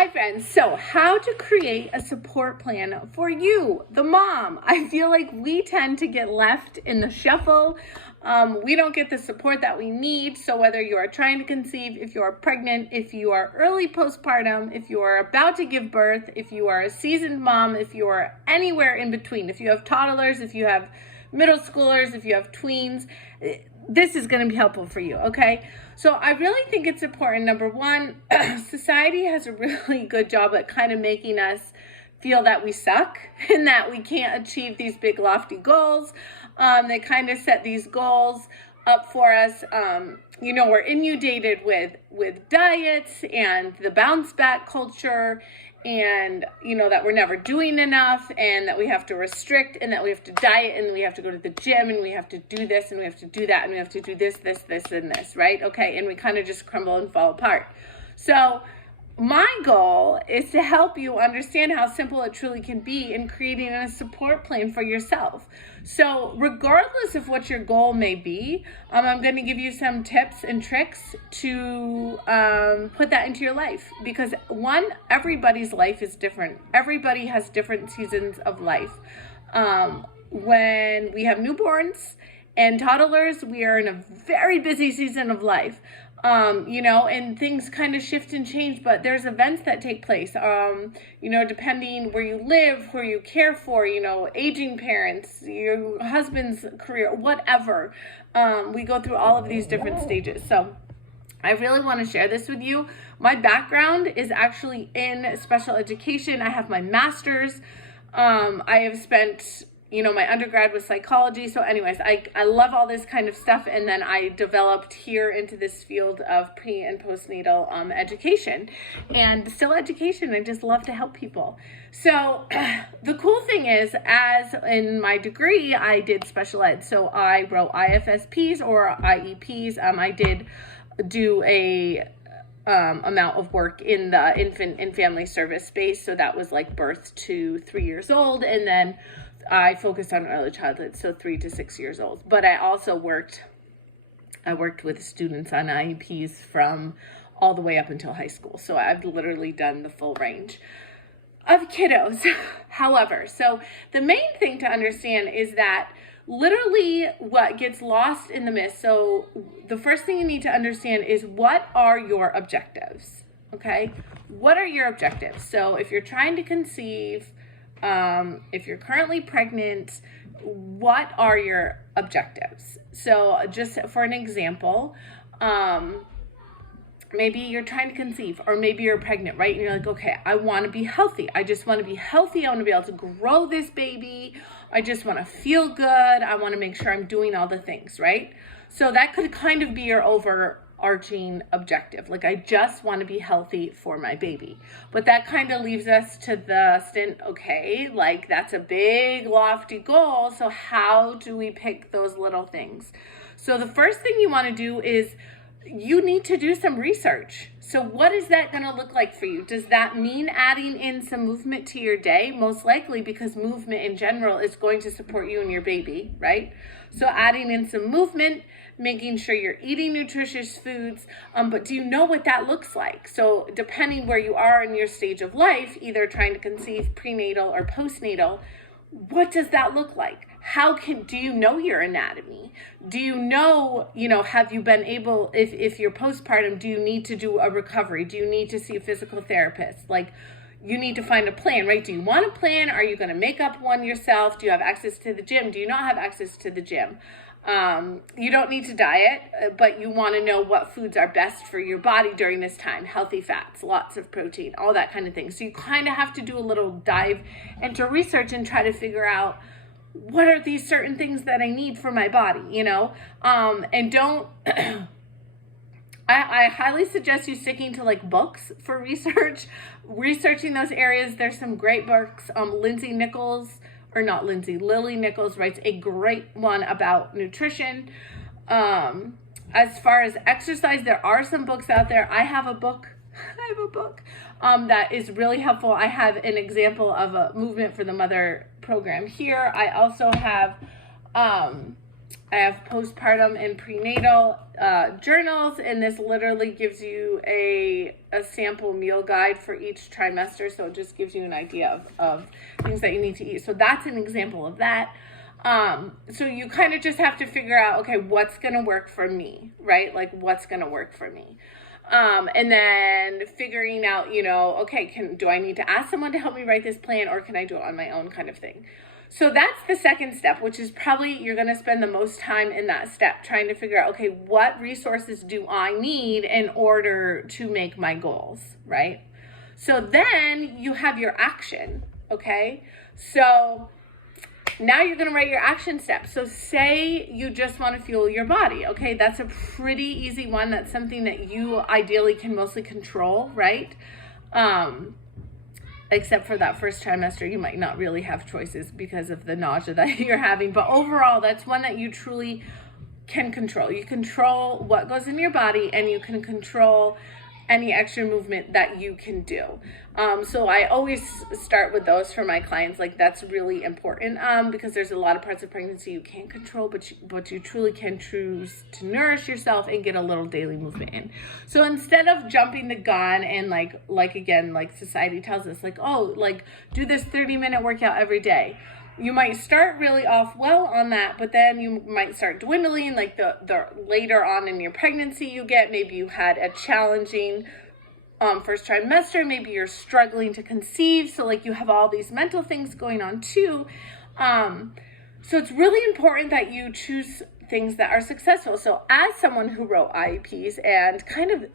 Hi friends, so how to create a support plan for you, the mom. I feel like we tend to get left in the shuffle. We don't get the support that we need. So whether you are trying to conceive, if you are pregnant, if you are early postpartum, if you are about to give birth, if you are a seasoned mom, if you are anywhere in between, if you have toddlers, if you have middle schoolers, if you have tweens, this is going to be helpful for you, okay? So I really think it's important. Number one, society has a really good job at kind of making us feel that we suck and that we can't achieve these big lofty goals. They kind of set these goals up for us. We're inundated with diets and the bounce back culture, and that we're never doing enough, and that we have to restrict, and that we have to diet, and we have to go to the gym, and we have to do this, and we have to do that, and we have to do this, and this, right? Okay, and we kind of just crumble and fall apart. So my goal is to help you understand how simple it truly can be in creating a support plan for yourself. So regardless of what your goal may be, I'm going to give you some tips and tricks to put that into your life. Because one, everybody's life is different. Everybody has different seasons of life. When we have newborns and toddlers, we are in a very busy season of life. And things kind of shift and change, but there's events that take place, depending where you live, who you care for, aging parents, your husband's career, whatever. We go through all of these different stages. So I really want to share this with you. My background is actually in special education. I have my master's. I have spent my undergrad was psychology. So anyways, I love all this kind of stuff. And then I developed here into this field of pre and postnatal education, and still education. I just love to help people. So the cool thing is, as in my degree, I did special ed. So I wrote IFSPs or IEPs. I did do a amount of work in the infant and family service space. So that was like birth to 3 years old. And then I focused on early childhood, so 3 to 6 years old. But I also worked with students on IEPs from all the way up until high school. So I've literally done the full range of kiddos. However, so the main thing to understand is that literally what gets lost in the mist. So the first thing you need to understand is, what are your objectives? Okay? What are your objectives? So if you're trying to conceive, if you're currently pregnant, what are your objectives? So just for an example, maybe you're trying to conceive, or maybe you're pregnant, right? And you're like, okay, I want to be healthy. I just want to be healthy. I want to be able to grow this baby. I just want to feel good. I want to make sure I'm doing all the things, right? So that could kind of be your overarching objective. Like, I just want to be healthy for my baby. But that kind of leaves us to the stint, okay, like that's a big lofty goal. So how do we pick those little things? So the first thing you want to do is you need to do some research. So what is that going to look like for you? Does that mean adding in some movement to your day? Most likely, because movement in general is going to support you and your baby, right? So adding in some movement, making sure you're eating nutritious foods. But do you know what that looks like? So depending where you are in your stage of life, either trying to conceive, prenatal or postnatal, what does that look like? Do you know your anatomy? Do you know, have you been able, if you're postpartum, do you need to do a recovery? Do you need to see a physical therapist? Like, you need to find a plan, right? Do you want a plan? Are you going to make up one yourself? Do you have access to the gym? Do you not have access to the gym? You don't need to diet, but you want to know what foods are best for your body during this time. Healthy fats, lots of protein, all that kind of thing. So you kind of have to do a little dive into research and try to figure out, what are these certain things that I need for my body, and don't, I highly suggest you sticking to like books for researching those areas. There's some great books. Lily Nichols writes a great one about nutrition. As far as exercise, there are some books out there. I have a book that is really helpful. I have an example of a Movement for the Mother program here. I also have I have postpartum and prenatal journals, and this literally gives you a sample meal guide for each trimester. So it just gives you an idea of things that you need to eat. So that's an example of that. So you kind of just have to figure out, okay, what's going to work for me, right? Like what's going to work for me. And then figuring out, you know, okay, do I need to ask someone to help me write this plan, or can I do it on my own, kind of thing. So that's the second step, which is probably you're going to spend the most time in that step trying to figure out, okay, what resources do I need in order to make my goals, right? So then you have your action, okay? So now you're going to write your action steps. So say you just want to fuel your body, okay? That's a pretty easy one. That's something that you ideally can mostly control, right? Except for that first trimester, you might not really have choices because of the nausea that you're having. But overall, that's one that you truly can control. You control what goes in your body, and you can control any extra movement that you can do. So I always start with those for my clients. Like that's really important because there's a lot of parts of pregnancy you can't control, but you truly can choose to nourish yourself and get a little daily movement in. So instead of jumping the gun and like again, like society tells us, like, oh, like do this 30-minute workout every day. You might start really off well on that, but then you might start dwindling, like the later on in your pregnancy you get. Maybe you had a challenging first trimester, maybe you're struggling to conceive, so like you have all these mental things going on too. So it's really important that you choose things that are successful. So as someone who wrote IEPs, and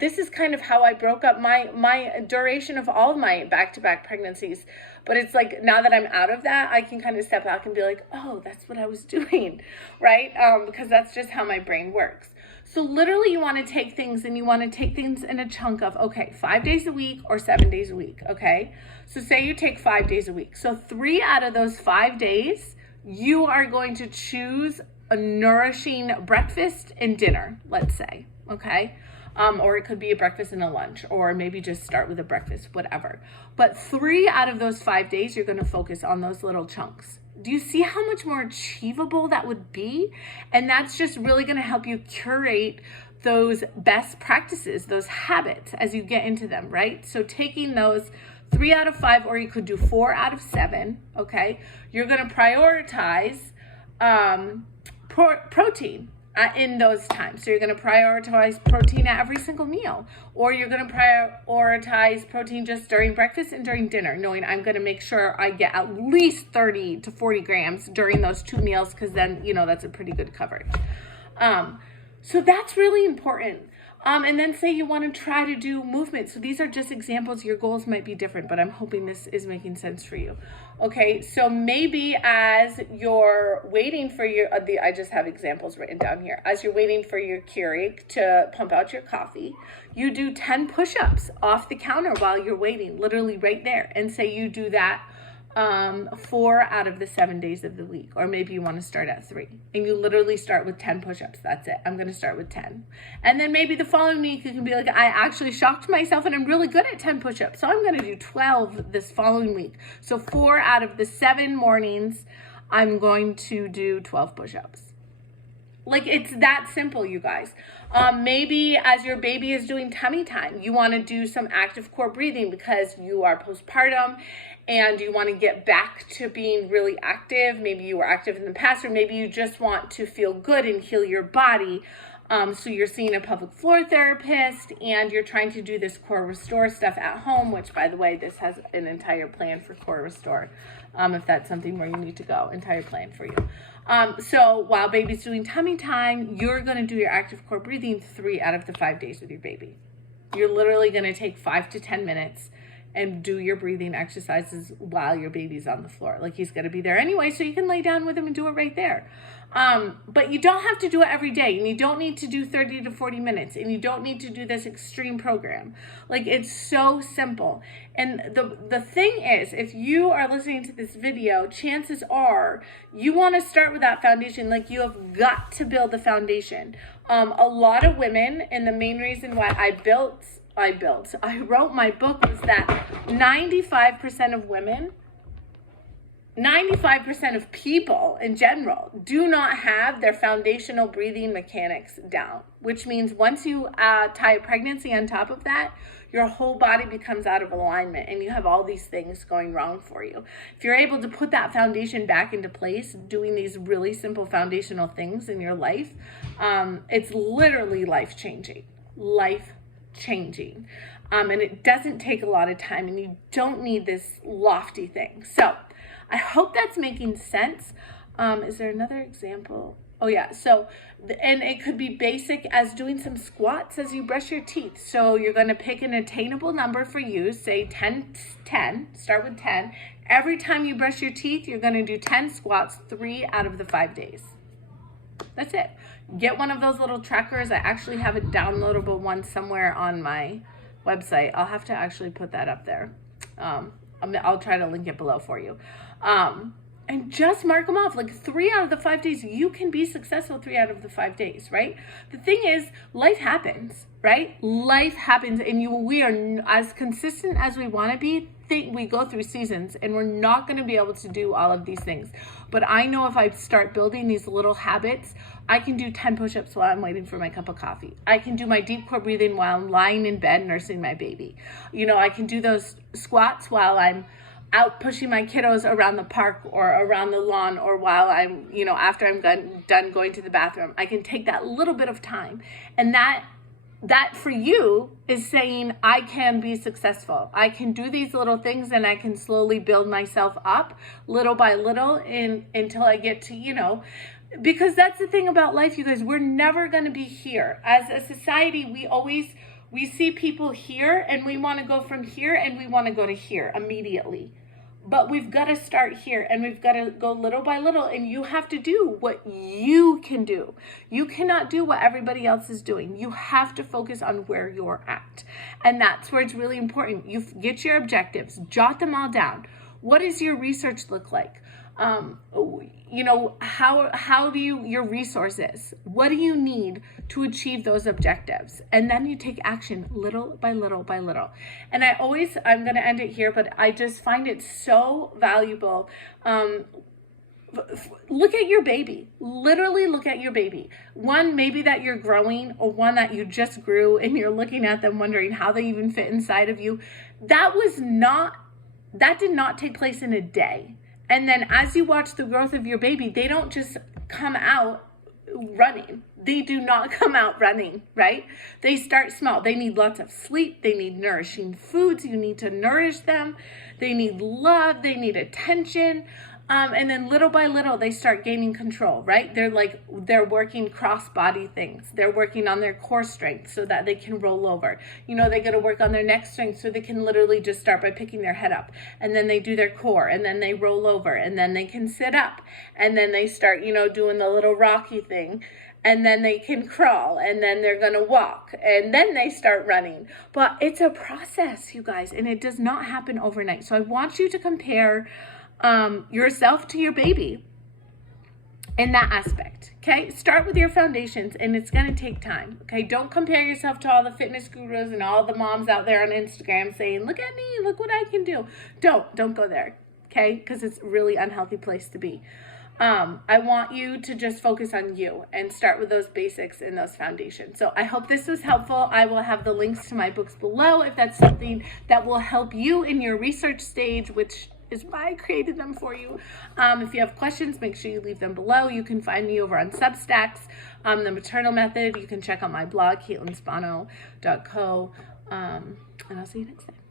this is kind of how I broke up my duration of all of my back-to-back pregnancies. But it's like now that I'm out of that, I can kind of step back and be like, oh, that's what I was doing, right? Because that's just how my brain works. So literally you want to take things in a chunk of, okay, 5 days a week or 7 days a week, okay? So say you take 5 days a week. So 3 out of those 5 days, you are going to choose a nourishing breakfast and dinner, let's say, okay? Or it could be a breakfast and a lunch, or maybe just start with a breakfast, whatever. But 3 out of those 5 days, you're going to focus on those little chunks. Do you see how much more achievable that would be? And that's just really going to help you curate those best practices, those habits as you get into them, right? So taking those 3 out of 5, or you could do 4 out of 7, okay? You're going to prioritize protein in those times. So you're going to prioritize protein at every single meal, or you're going to prioritize protein just during breakfast and during dinner, knowing I'm going to make sure I get at least 30 to 40 grams during those 2 meals, because then, you know, that's a pretty good coverage. So that's really important. And then say you want to try to do movement. So these are just examples. Your goals might be different, but I'm hoping this is making sense for you. Okay, so maybe as you're waiting for your, I just have examples written down here. As you're waiting for your Keurig to pump out your coffee, you do 10 push-ups off the counter while you're waiting, literally right there. And say you do that 4 out of the 7 days of the week, or maybe you want to start at 3 and you literally start with 10 push-ups. That's it. I'm going to start with 10. And then maybe the following week you can be like, I actually shocked myself and I'm really good at 10 push-ups, so I'm going to do 12 this following week. So 4 out of the 7 mornings I'm going to do 12 push-ups. Like, it's that simple, you guys. Maybe as your baby is doing tummy time, you want to do some active core breathing because you are postpartum and you want to get back to being really active. Maybe you were active in the past, or maybe you just want to feel good and heal your body. So you're seeing a pelvic floor therapist and you're trying to do this Core Restore stuff at home, which, by the way, this has an entire plan for Core Restore. If that's something where you need to go, entire plan for you. So while baby's doing tummy time, you're going to do your active core breathing 3 out of the 5 days with your baby. You're literally going to take 5 to 10 minutes and do your breathing exercises while your baby's on the floor. Like, he's going to be there anyway, so you can lay down with him and do it right there. But you don't have to do it every day, and you don't need to do 30 to 40 minutes, and you don't need to do this extreme program. Like, it's so simple. And the thing is, if you are listening to this video, chances are you want to start with that foundation. Like, you have got to build the foundation. A lot of women, and the main reason why I wrote my book was that 95% of women 95% of people in general do not have their foundational breathing mechanics down, which means once you tie a pregnancy on top of that, your whole body becomes out of alignment and you have all these things going wrong for you. If you're able to put that foundation back into place, doing these really simple foundational things in your life, it's literally life-changing. Life-changing. And it doesn't take a lot of time, and you don't need this lofty thing. So I hope that's making sense. Is there another example? Oh yeah, so, and it could be basic as doing some squats as you brush your teeth. So you're gonna pick an attainable number for you, say 10, start with 10. Every time you brush your teeth, you're gonna do 10 squats 3 out of the 5 days. That's it. Get one of those little trackers. I actually have a downloadable one somewhere on my website. I'll have to actually put that up there. I'll try to link it below for you. And just mark them off. Like 3 out of the 5 days, you can be successful 3 out of the 5 days, right? The thing is, life happens, right? Life happens, and we are as consistent as we want to be. We go through seasons, and we're not going to be able to do all of these things. But I know if I start building these little habits, I can do 10 push-ups while I'm waiting for my cup of coffee. I can do my deep core breathing while I'm lying in bed nursing my baby. You know, I can do those squats while I'm out pushing my kiddos around the park or around the lawn, or while I'm, you know, after I'm done going to the bathroom. I can take that little bit of time, and that for you is saying, I can be successful. I can do these little things, and I can slowly build myself up little by little until I get to, you know, because that's the thing about life, you guys. We're never going to be here. As a society, we see people here, and we want to go from here, and we want to go to here immediately. But we've got to start here, and we've got to go little by little, and you have to do what you can do. You cannot do what everybody else is doing. You have to focus on where you're at. And that's where it's really important. You get your objectives, jot them all down. What does your research look like? You know, how do your resources, what do you need to achieve those objectives? And then you take action little by little by little. And I'm going to end it here, but I just find it so valuable. Look at your baby. Literally look at your baby. One maybe that you're growing, or one that you just grew and you're looking at them wondering how they even fit inside of you. That did not take place in a day. And then as you watch the growth of your baby, they don't just come out running. They do not come out running, right? They start small. They need lots of sleep. They need nourishing foods. You need to nourish them. They need love. They need attention. And then little by little, they start gaining control, right? They're working cross-body things. They're working on their core strength so that they can roll over. You know, they got to work on their neck strength so they can literally just start by picking their head up. And then they do their core, and then they roll over, and then they can sit up. And then they start, you know, doing the little Rocky thing. And then they can crawl, and then they're going to walk, and then they start running. But it's a process, you guys, and it does not happen overnight. So I want you to compare yourself to your baby in that aspect. Okay, start with your foundations, and it's going to take time. Okay, don't compare yourself to all the fitness gurus and all the moms out there on Instagram saying, look at me, look what I can do. Don't go there. Okay, because it's a really unhealthy place to be. I want you to just focus on you and start with those basics and those foundations. So I hope this was helpful. I will have the links to my books below if that's something that will help you in your research stage, which is why I created them for you. If you have questions, make sure you leave them below. You can find me over on Substacks, The Maternal Method. You can check out my blog, CaitlinSpano.co, and I'll see you next time.